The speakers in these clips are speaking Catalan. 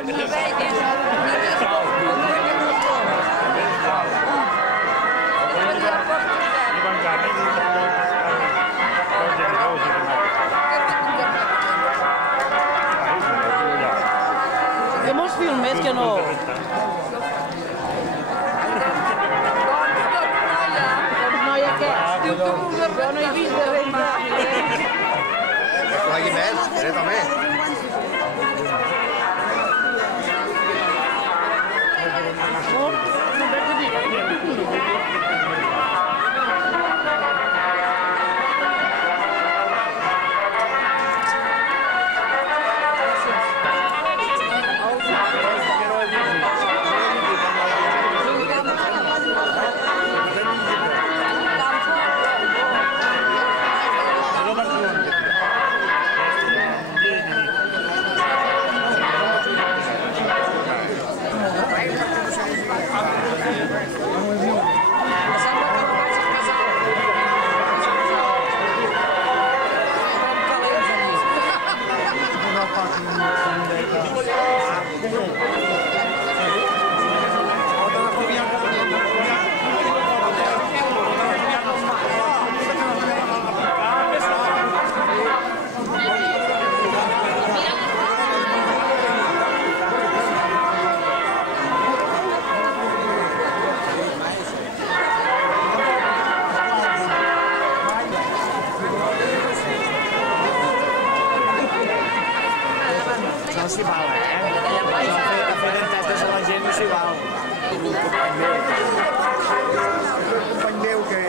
Hi ha molts filmets que no... Noia, què? Jo no he vist de res mai. Que vagi més, també. No s'hi val, Ha fet enteses a la gent, no s'hi val. Un company meu que...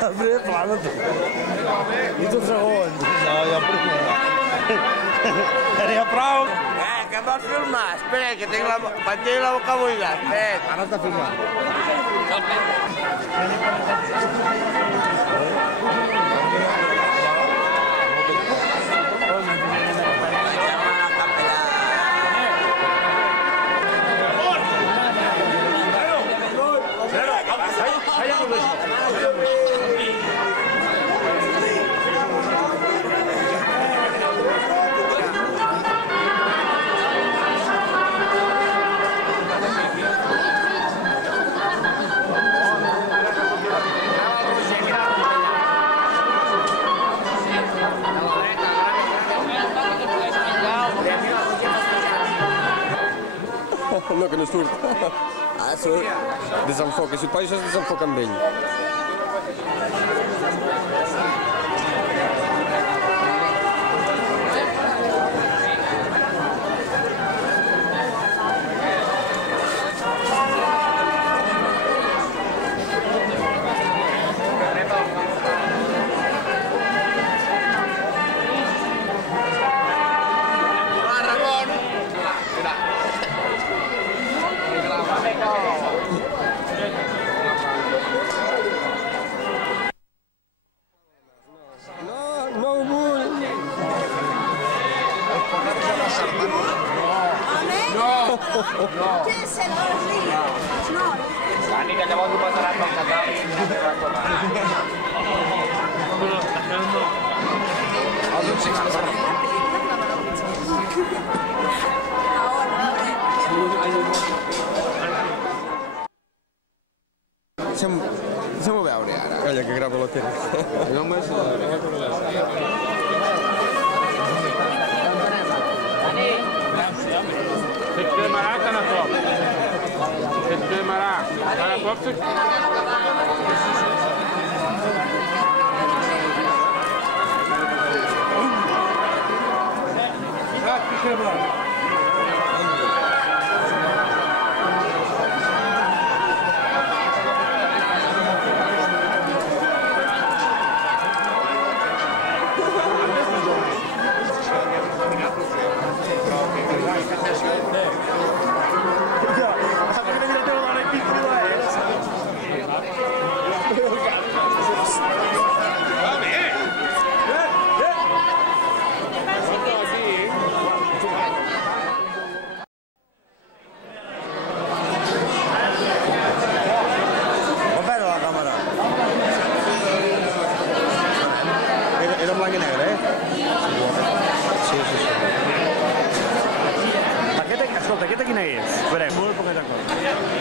Abre plana tu. I tu segon. No, jo primer. Tenia prou. Que em vols filmar? Espera, que tinc la boca buida. Espera. Ara està filmant. No, que no surt. Ah, sí. Desenfoca, si poi es desenfoca amb ell. Què se l'ha dit? No. Ani, que llavors ho passaran pel casal. Els un cigarro. Deixa'm-ho veure ara. Calla, que grava la tele. Només... Se et cremarà cada cop. Se et cremarà cada cop. Era blanc i negre, Sí. Escolta, aquesta quina és? Verem. Molt poqueta cosa.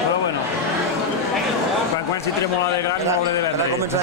Però bueno. Quan s'hi tremola de gran, no l'he de vendre. Ara comença...